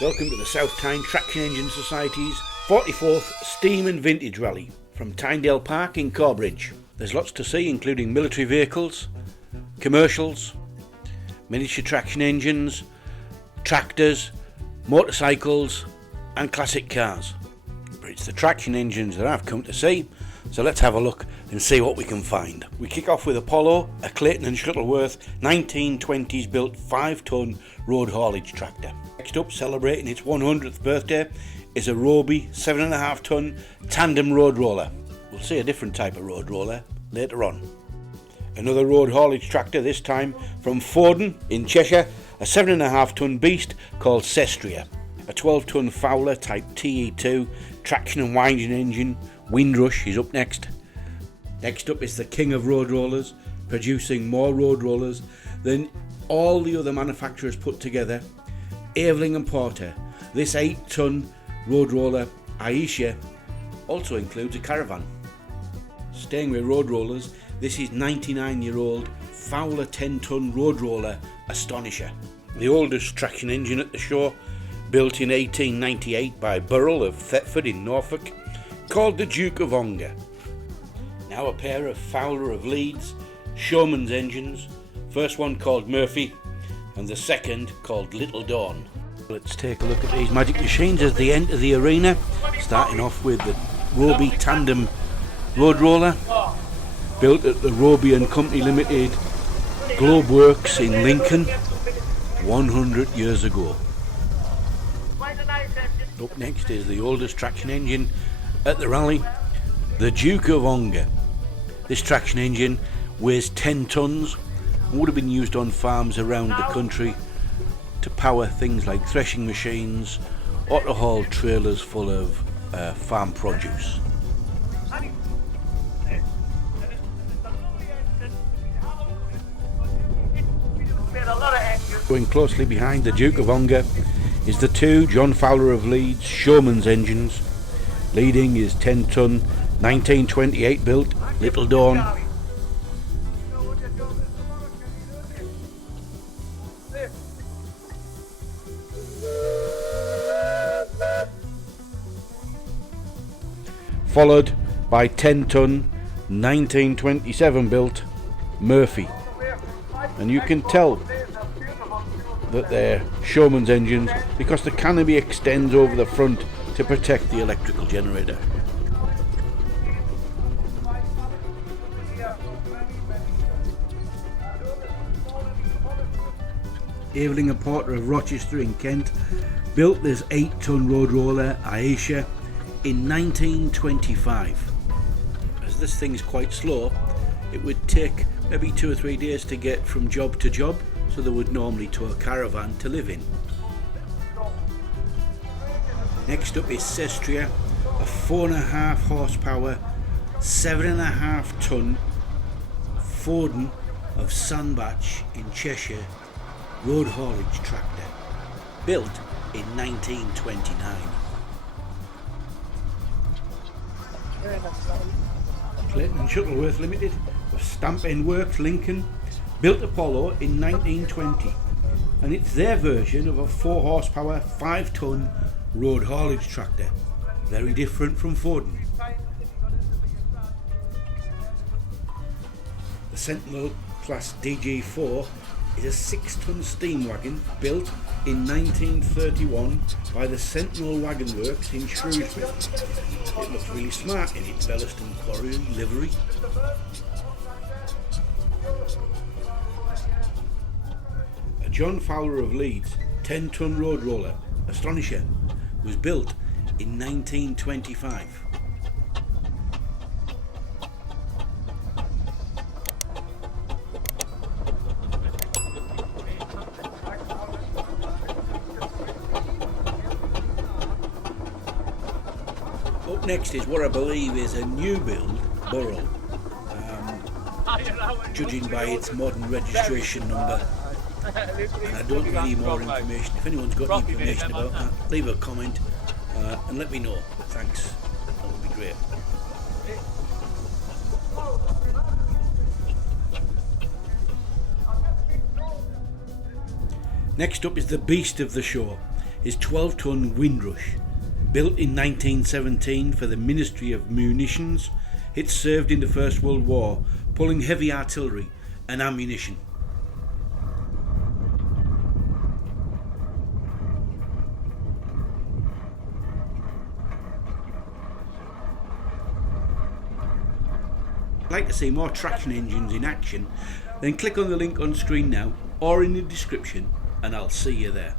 Welcome to the South Tyne Traction Engine Society's 44th Steam and Vintage Rally from Tynedale Park in Corbridge. There's lots to see, including military vehicles, commercials, miniature traction engines, tractors, motorcycles and classic cars. But it's the traction engines that I've come to see, so let's have a look and see what we can find. We kick off with Apollo, a Clayton Shuttleworth 1920s built 5-ton road haulage tractor. Next up, celebrating its 100th birthday, is a Robey 7.5-ton tandem road roller. We'll see a different type of road roller later on. Another road haulage tractor, this time from Foden in Cheshire, a 7.5-ton beast called Sestria. A 12-ton Fowler type TE2 traction and winding engine, Windrush, is up next. Next up is the king of road rollers, producing more road rollers than all the other manufacturers put together, Aveling Porter. This 8-ton road roller, Aisha, also includes a caravan. Staying with road rollers, this is 99-year-old Fowler 10-ton road roller, Astonisher. The oldest traction engine at the show, built in 1898 by Burrell of Thetford in Norfolk, called the Duke of Ongar. Now a pair of Fowler of Leeds Showman's engines, first one called Murphy and the second called Little Dawn. Let's take a look at these magic machines as they enter the arena, starting off with the Robey tandem road roller, built at the Robey and Company Limited Globe Works in Lincoln 100 years ago. Up next is the oldest traction engine at the rally, the Duke of Ongar. This traction engine weighs 10 tons and would have been used on farms around the country to power things like threshing machines or to haul trailers full of farm produce. Going closely behind the Duke of Ongar is the two John Fowler of Leeds Showman's engines. Leading is 10-ton 1928 built Little Dawn. Followed by 10-ton 1927 built Murphy. And you can tell that they're Showman's engines because the canopy extends over the front to protect the electrical generator. Aveling Porter of Rochester in Kent built this 8-ton road roller Aisha in 1925. As this thing's quite slow, it would take maybe 2 or 3 days to get from job to job, so they would normally tow a caravan to live in. Next up is Sestria, a 4.5 horsepower, 7.5-ton Foden of Sandbach in Cheshire road haulage tractor, built in 1929. Clayton Shuttleworth Limited of Stamp End Works, Lincoln, built Apollo in 1920, and it's their version of a 4 horsepower, 5-ton road haulage tractor, very different from Foden. The Sentinel Class DG4 is a 6-ton steam wagon built in 1931 by the Sentinel Wagon Works in Shrewsbury. It looks really smart in its Bellaston Quarry livery. A John Fowler of Leeds 10-ton road roller, Astonisher, was built in 1925. Up next is what I believe is a new build Burrell, judging by its modern registration number. And I don't have any more information. If anyone's got any information about that, leave a comment and let me know. Thanks, that would be great. Next up is the beast of the show. is 12-ton Windrush. Built in 1917 for the Ministry of Munitions, it served in the First World War, pulling heavy artillery and ammunition. If you'd like to see more traction engines in action, then click on the link on screen now or in the description and I'll see you there.